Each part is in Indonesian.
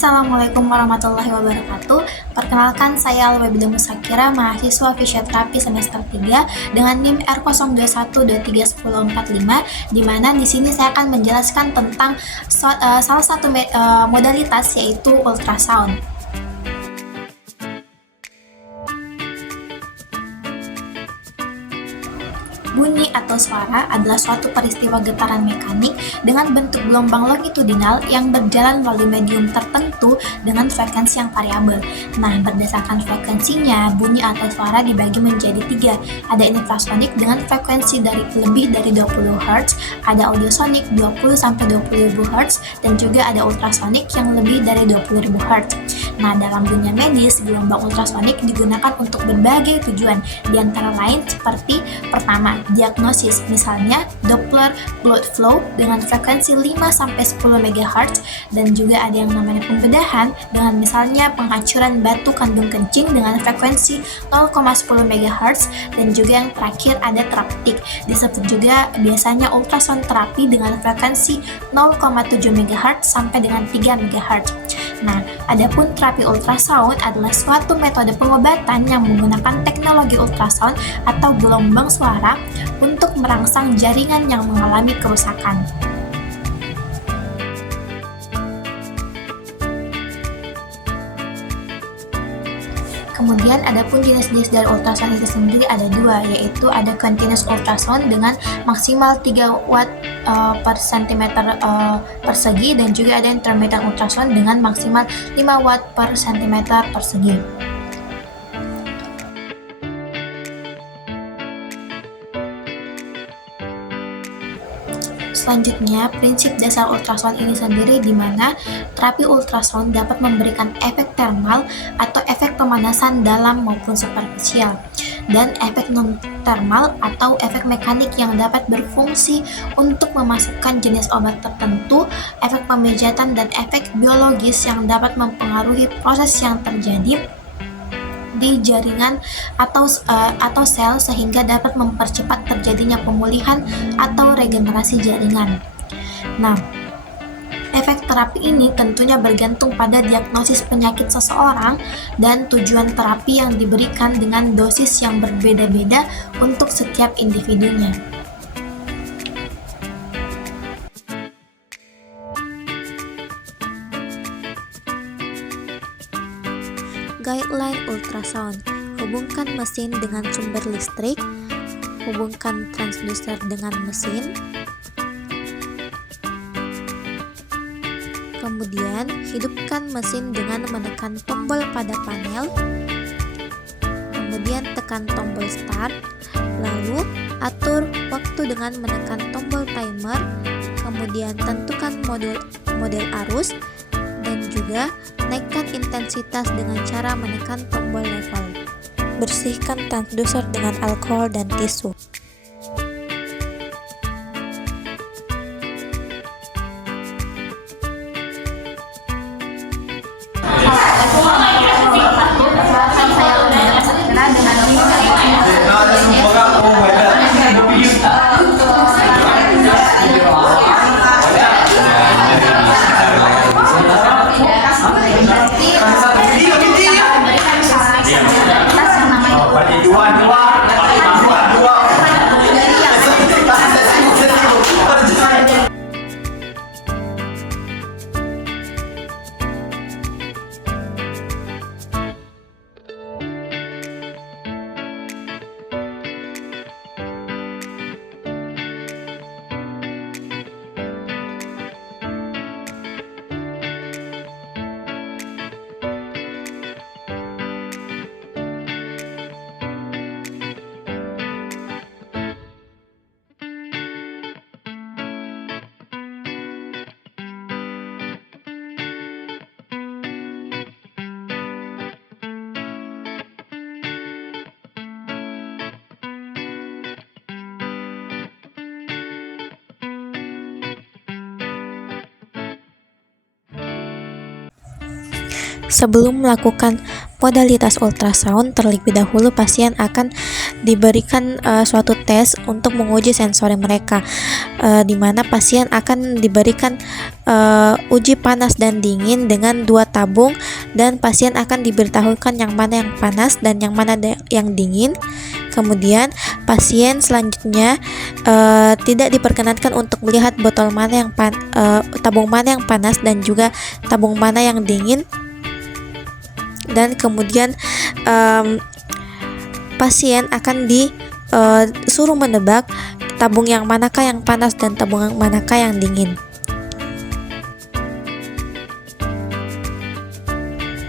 Assalamualaikum warahmatullahi wabarakatuh. Perkenalkan, saya Alwebida Musakira, mahasiswa fisioterapi semester 3 dengan NIM R02123145, di mana di sini saya akan menjelaskan tentang salah satu modalitas, yaitu ultrasound. Bunyi atau suara adalah suatu peristiwa getaran mekanik dengan bentuk gelombang longitudinal yang berjalan melalui medium tertentu dengan frekuensi yang variabel. Nah, berdasarkan frekuensinya, bunyi atau suara dibagi menjadi 3. Ada infrasonik dengan frekuensi lebih dari 20 Hz, ada audiosonik 20-20.000 Hz, dan juga ada ultrasonik yang lebih dari 20.000 Hz. Nah, dalam dunia medis, gelombang ultrasonik digunakan untuk berbagai tujuan, di antara lain seperti pertama, diagnosis, misalnya Doppler blood flow dengan frekuensi 5-10 MHz, dan juga ada yang namanya pembedahan dengan misalnya penghancuran batu kandung kencing dengan frekuensi 0,10 MHz, dan juga yang terakhir ada terapeutik, disebut juga biasanya ultrasound terapi dengan frekuensi 0,7 MHz sampai dengan 3 MHz. Nah, adapun terapi ultrasound adalah suatu metode pengobatan yang menggunakan teknologi ultrasound atau gelombang suara untuk merangsang jaringan yang mengalami kerusakan. Kemudian adapun jenis-jenis dari ultrasound itu sendiri ada 2, yaitu ada continuous ultrasound dengan maksimal 3 watt per cm persegi, dan juga ada intermittent ultrasound dengan maksimal 5 watt per cm persegi. Selanjutnya, prinsip dasar ultrasound ini sendiri di mana terapi ultrasound dapat memberikan efek termal atau efek pemanasan dalam maupun superficial, dan efek non-termal atau efek mekanik yang dapat berfungsi untuk memasukkan jenis obat tertentu, efek pemijatan, dan efek biologis yang dapat mempengaruhi proses yang terjadi di jaringan atau sel sehingga dapat mempercepat terjadinya pemulihan atau regenerasi jaringan. Nah, efek terapi ini tentunya bergantung pada diagnosis penyakit seseorang dan tujuan terapi yang diberikan dengan dosis yang berbeda-beda untuk setiap individunya. Guideline ultrasound: hubungkan mesin dengan sumber listrik, hubungkan transducer dengan mesin, kemudian hidupkan mesin dengan menekan tombol pada panel, kemudian tekan tombol start, lalu atur waktu dengan menekan tombol timer, kemudian tentukan model arus, dan juga naikkan intensitas dengan cara menekan tombol level. Bersihkan transducer dengan alkohol dan tisu. Sebelum melakukan modalitas ultrasound, terlebih dahulu pasien akan diberikan suatu tes untuk menguji sensori mereka, di mana pasien akan diberikan uji panas dan dingin dengan 2 tabung, dan pasien akan diberitahukan yang mana yang panas dan yang mana yang dingin. Kemudian pasien selanjutnya tidak diperkenankan untuk melihat botol mana yang tabung mana yang panas dan juga tabung mana yang dingin. Dan kemudian pasien akan disuruh menebak tabung yang manakah yang panas dan tabung yang manakah yang dingin.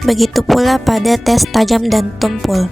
Begitu pula pada tes tajam dan tumpul.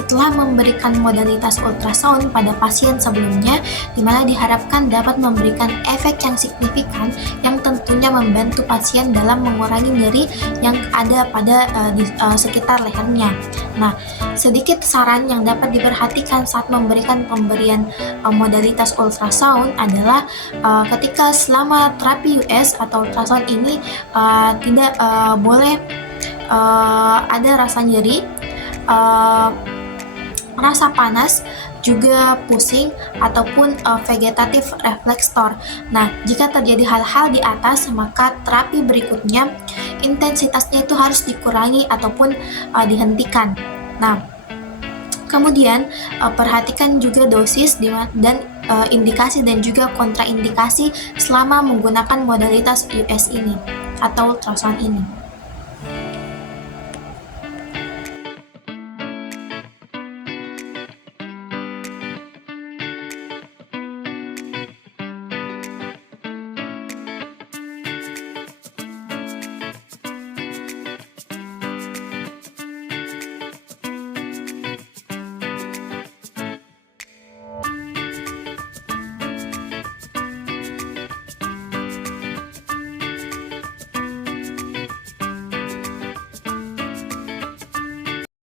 setelah memberikan modalitas ultrasound pada pasien sebelumnya, di mana diharapkan dapat memberikan efek yang signifikan yang tentunya membantu pasien dalam mengurangi nyeri yang ada pada di sekitar lehernya. Nah, sedikit saran yang dapat diperhatikan saat memberikan pemberian modalitas ultrasound adalah ketika selama terapi US atau ultrasound ini tidak boleh ada rasa nyeri, rasa panas, juga pusing ataupun vegetatif reflektor. Nah, jika terjadi hal-hal di atas, maka terapi berikutnya intensitasnya itu harus dikurangi ataupun dihentikan. Nah, kemudian perhatikan juga dosis dan indikasi dan juga kontraindikasi selama menggunakan modalitas US ini atau ultrasound ini.